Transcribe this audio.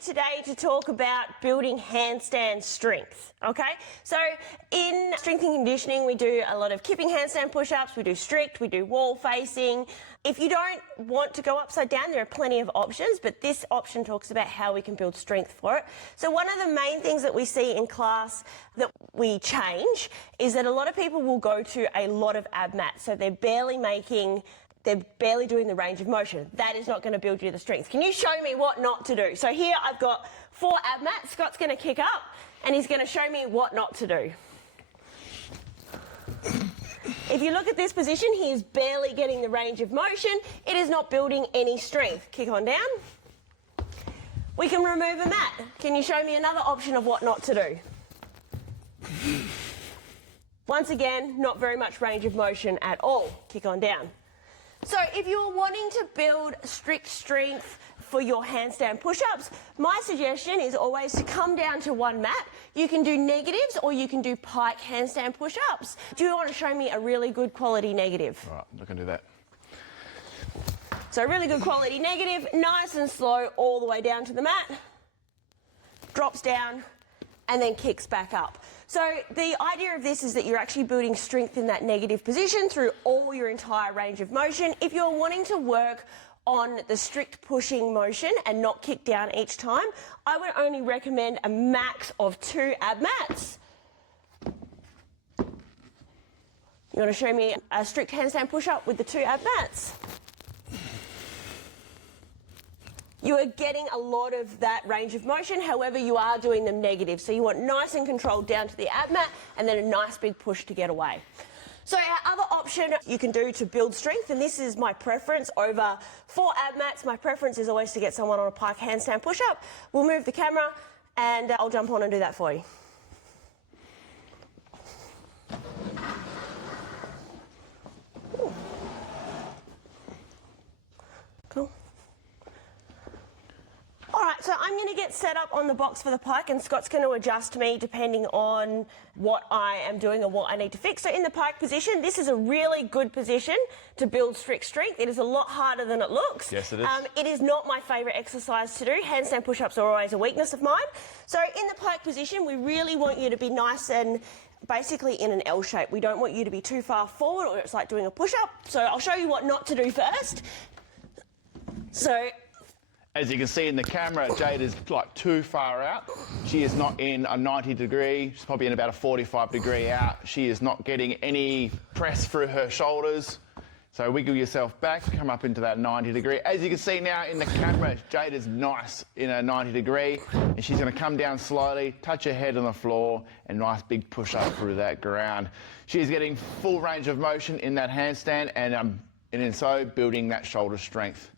here today to talk about building handstand strength, okay? So in strength and conditioning, we do a lot of kipping handstand push-ups, we do strict, we do wall facing. If you don't want to go upside down, there are plenty of options, but this option talks about how we can build strength for it. So one of the main things that we see in class that we change is that a lot of people will go to a lot of ab mats, so they're barely doing the range of motion. That is not going to build you the strength. Can you show me what not to do? So here I've got 4 ab mats. Scott's going to kick up and he's going to show me what not to do. If you look at this position, he is barely getting the range of motion. It is not building any strength. Kick on down. We can remove a mat. Can you show me another option of what not to do? Once again, not very much range of motion at all. Kick on down. So if you're wanting to build strict strength for your handstand push-ups, my suggestion is always to come down to one mat. You can do negatives or you can do pike handstand push-ups. Do you want to show me a really good quality negative? All right, I can do that. So a really good quality negative, nice and slow all the way down to the mat, drops down and then kicks back up. So the idea of this is that you're actually building strength in that negative position through all your entire range of motion. If you're wanting to work on the strict pushing motion and not kick down each time, I would only recommend a max of 2 ab mats. You want to show me a strict handstand push-up with the 2 ab mats? You are getting a lot of that range of motion, however you are doing them negative. So you want nice and controlled down to the ab mat and then a nice big push to get away. So our other option you can do to build strength, and this is my preference over 4 ab mats, my preference is always to get someone on a pike handstand push-up. We'll move the camera and I'll jump on and do that for you. Ooh. Cool. All right, so I'm going to get set up on the box for the pike and Scott's going to adjust me depending on what I am doing or what I need to fix. So in the pike position, this is a really good position to build strict strength. It is a lot harder than it looks. Yes, it is. It is not my favourite exercise to do. Handstand push-ups are always a weakness of mine. So in the pike position, we really want you to be nice and basically in an L shape. We don't want you to be too far forward or it's like doing a push-up. So I'll show you what not to do first. So as you can see in the camera, Jade is like too far out. She is not in a 90 degree, she's probably in about a 45 degree out. She is not getting any press through her shoulders. So wiggle yourself back, come up into that 90 degree. As you can see now in the camera, Jade is nice in a 90 degree, and she's gonna come down slowly, touch her head on the floor, and nice big push up through that ground. She's getting full range of motion in that handstand, and in so building that shoulder strength.